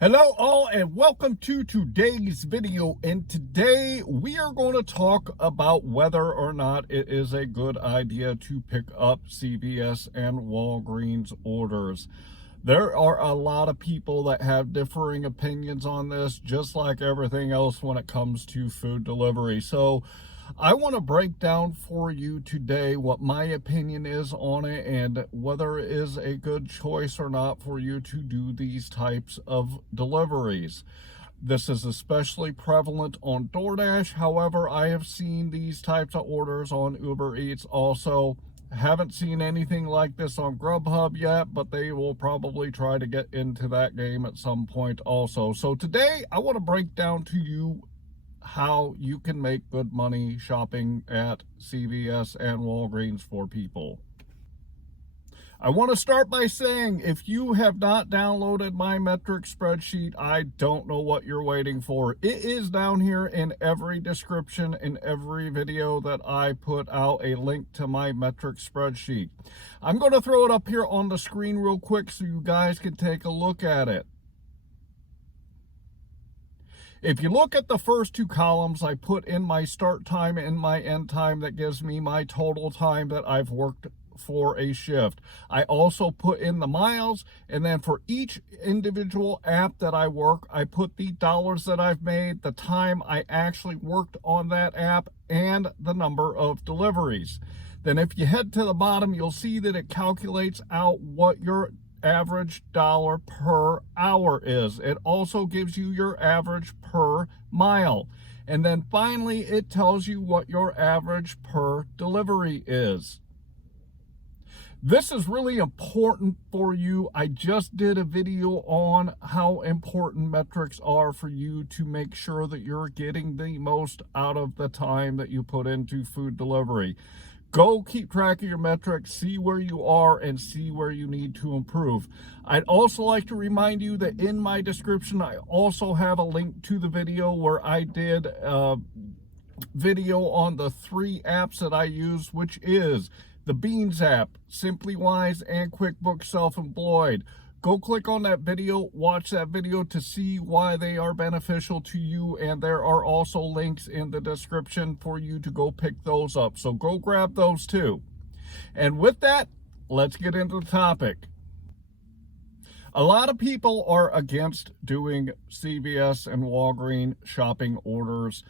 Hello all and welcome to today's video, and today we are going to talk about whether or not it is a good idea to pick up CVS and Walgreens orders. There are a lot of people that have differing opinions on this, just like everything else when it comes to food delivery. So I want to break down for you today what my opinion is on it and whether it is a good choice or not for you to do these types of deliveries. This is especially prevalent on DoorDash. However, I have seen these types of orders on Uber Eats also. Haven't seen anything like this on GrubHub yet, but they will probably try to get into that game at some point also. So today I want to break down to you how you can make good money shopping at CVS and Walgreens for people. I want to start by saying, if you have not downloaded my metric spreadsheet, I don't know what you're waiting for. It is down here in every description, in every video that I put out, a link to my metric spreadsheet. I'm going to throw it up here on the screen real quick so you guys can take a look at it. If you look at the first two columns, I put in my start time and my end time. That gives me my total time that I've worked for a shift. I also put in the miles, and then for each individual app that I work, I put the dollars that I've made, the time I actually worked on that app, and the number of deliveries. Then if you head to the bottom, you'll see that it calculates out what your average dollar per hour is. It also gives you your average per mile. And then finally, it tells you what your average per delivery is. This is really important for you. I just did a video on how important metrics are for you to make sure that you're getting the most out of the time that you put into food delivery. Go keep track of your metrics, see where you are, and see where you need to improve. I'd also like to remind you that in my description, I also have a link to the video where I did a video on the 3 apps that I use, which is the Beans app, SimplyWise, and QuickBooks Self-Employed. Go click on that video, watch that video to see why they are beneficial to you, and there are also links in the description for you to go pick those up. So go grab those too. And with that, let's get into the topic. A lot of people are against doing CVS and Walgreens shopping orders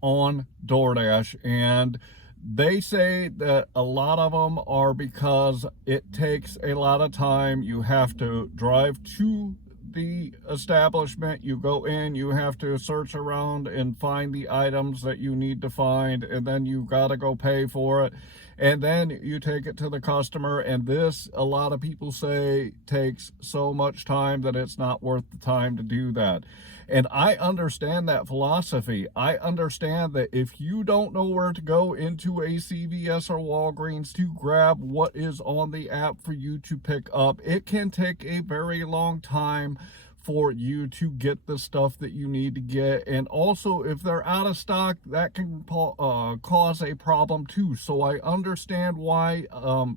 on DoorDash, and they say that a lot of them are because it takes a lot of time. You have to drive to the establishment, you go in, you have to search around and find the items that you need to find, and then you gotta go pay for it, and then you take it to the customer. And this, a lot of people say, takes so much time that it's not worth the time to do that. And I understand that philosophy. I understand that if you don't know where to go into a CVS or Walgreens to grab what is on the app for you to pick up, it can take a very long time for you to get the stuff that you need to get. And also, if they're out of stock, that can cause a problem too. So I understand why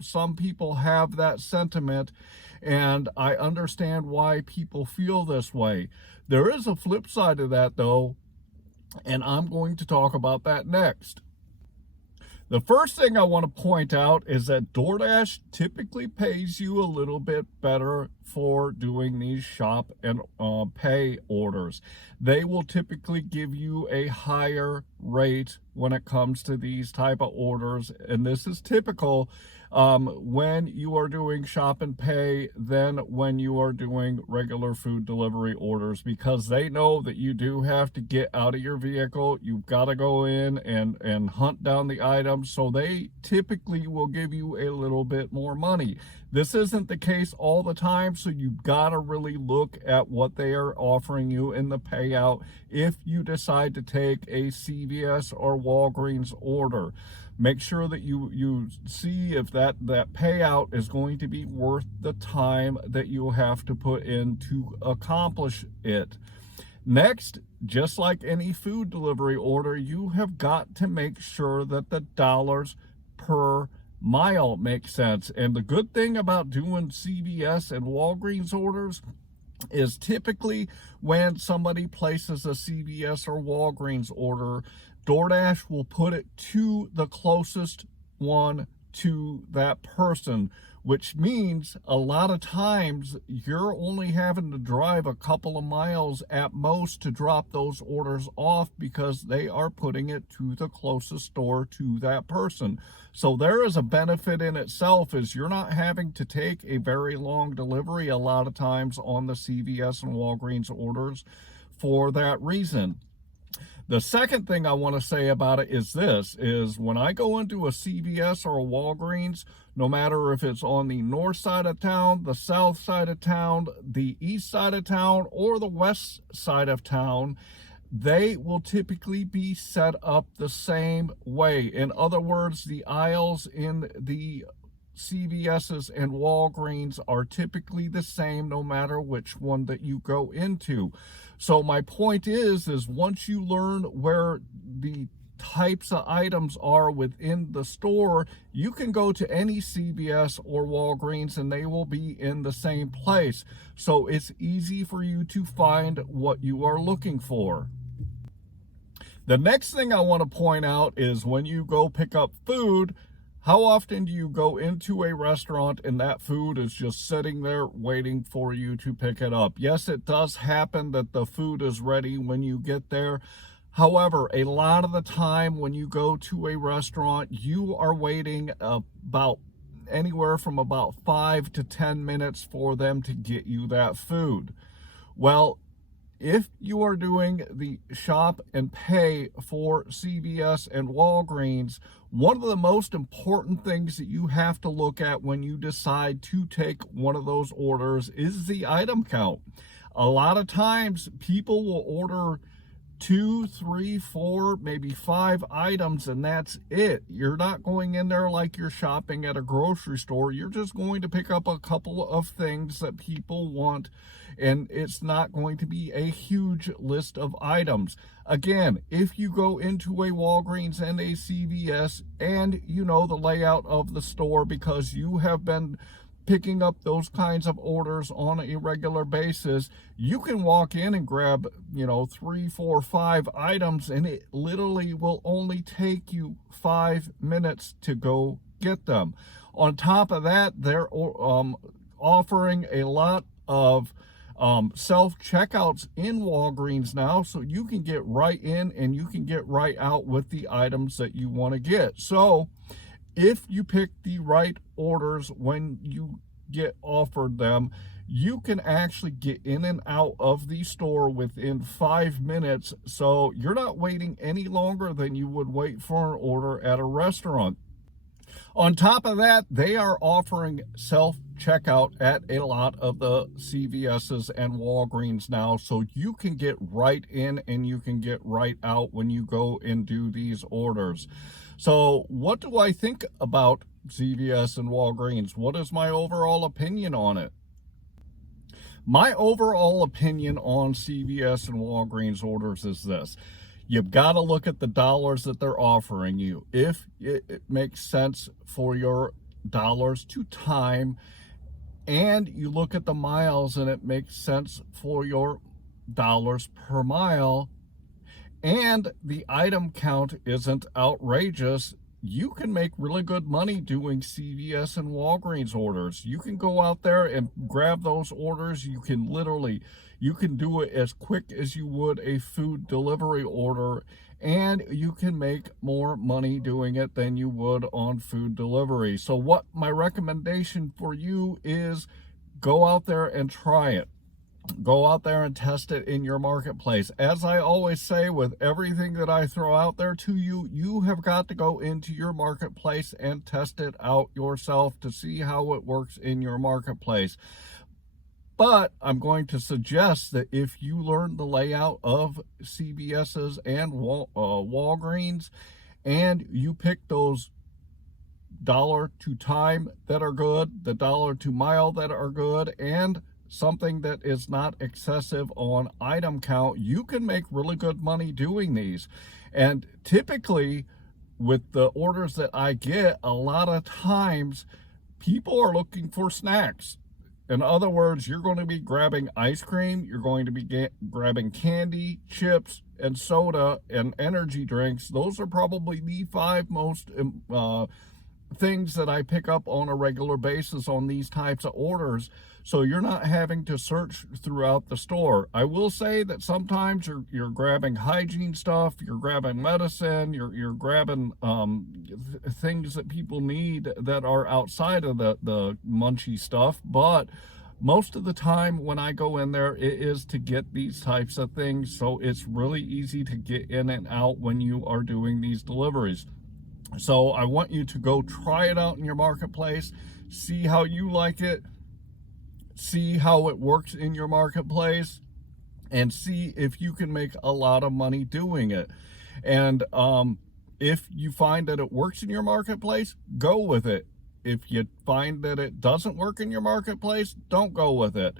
some people have that sentiment, and I understand why people feel this way. There is a flip side of that though, and I'm going to talk about that next. The first thing I want to point out is that DoorDash typically pays you a little bit better for doing these shop and pay orders. They will typically give you a higher rate when it comes to these type of orders, and this is typical when you are doing shop and pay than when you are doing regular food delivery orders, because they know that you do have to get out of your vehicle. You've got to go in and hunt down the items, so they typically will give you a little bit more money. This isn't the case all the time, so you've got to really look at what they are offering you in the payout if you decide to take a CVS or Walgreens order. Make sure that you see if that payout is going to be worth the time that you have to put in to accomplish it. Next, just like any food delivery order, you have got to make sure that the dollars per mile make sense. And the good thing about doing CVS and Walgreens orders is typically when somebody places a CVS or Walgreens order, DoorDash will put it to the closest one to that person, which means a lot of times you're only having to drive a couple of miles at most to drop those orders off because they are putting it to the closest store to that person. So there is a benefit in itself, is you're not having to take a very long delivery a lot of times on the CVS and Walgreens orders for that reason. The second thing I want to say about it is this, is when I go into a CVS or a Walgreens, no matter if it's on the north side of town, the south side of town, the east side of town, or the west side of town, they will typically be set up the same way. In other words, the aisles in the CVS's and Walgreens are typically the same no matter which one that you go into. So my point is once you learn where the types of items are within the store, you can go to any CVS or Walgreens and they will be in the same place. So it's easy for you to find what you are looking for. The next thing I want to point out is when you go pick up food, how often do you go into a restaurant and that food is just sitting there waiting for you to pick it up? Yes, it does happen that the food is ready when you get there. However, a lot of the time when you go to a restaurant, you are waiting about anywhere from about 5 to 10 minutes for them to get you that food. Well, if you are doing the shop and pay for CVS and Walgreens, one of the most important things that you have to look at when you decide to take one of those orders is the item count. A lot of times people will order 2, 3, 4, maybe 5 items, and that's it. You're not going in there like you're shopping at a grocery store. You're just going to pick up a couple of things that people want, and it's not going to be a huge list of items. Again, if you go into a Walgreens and a CVS and you know the layout of the store because you have been picking up those kinds of orders on a regular basis, you can walk in and grab, 3, 4, 5 items, and it literally will only take you 5 minutes to go get them. On top of that, they're offering a lot of self-checkouts in Walgreens now, so you can get right in and you can get right out with the items that you want to get. So if you pick the right orders when you get offered them, you can actually get in and out of the store within 5 minutes. So you're not waiting any longer than you would wait for an order at a restaurant. On top of that, they are offering self-checkout at a lot of the CVS's and Walgreens now, so you can get right in and you can get right out when you go and do these orders. So what do I think about CVS and Walgreens? What is my overall opinion on it? My overall opinion on CVS and Walgreens orders is this. You've got to look at the dollars that they're offering you. If it makes sense for your dollars to time, and you look at the miles and it makes sense for your dollars per mile, and the item count isn't outrageous, you can make really good money doing CVS and Walgreens orders. You can go out there and grab those orders. You can do it as quick as you would a food delivery order, and you can make more money doing it than you would on food delivery. So what my recommendation for you is, go out there and try it. Go out there and test it in your marketplace. As I always say, with everything that I throw out there to you, you have got to go into your marketplace and test it out yourself to see how it works in your marketplace. But I'm going to suggest that if you learn the layout of CVS's and Walgreens, and you pick those dollar to time that are good, the dollar to mile that are good, and something that is not excessive on item count, you can make really good money doing these. And typically with the orders that I get, a lot of times people are looking for snacks. In other words, you're going to be grabbing ice cream, you're going to be grabbing candy, chips, and soda, and energy drinks. Those are probably the 5 most things that I pick up on a regular basis on these types of orders. So you're not having to search throughout the store. I will say that sometimes you're grabbing hygiene stuff, you're grabbing medicine, you're grabbing things that people need that are outside of the munchy stuff. But most of the time when I go in there, it is to get these types of things. So it's really easy to get in and out when you are doing these deliveries. So I want you to go try it out in your marketplace, see how you like it, see how it works in your marketplace, and see if you can make a lot of money doing it. And if you find that it works in your marketplace, go with it. If you find that it doesn't work in your marketplace, don't go with it.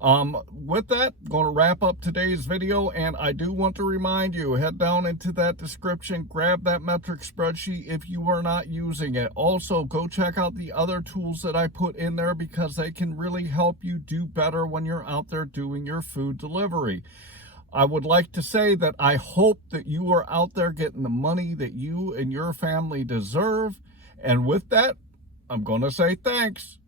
With that, I'm going to wrap up today's video, and I do want to remind you, head down into that description, grab that metric spreadsheet if you are not using it. Also, go check out the other tools that I put in there, because they can really help you do better when you're out there doing your food delivery. I would like to say that I hope that you are out there getting the money that you and your family deserve. And with that, I'm going to say thanks.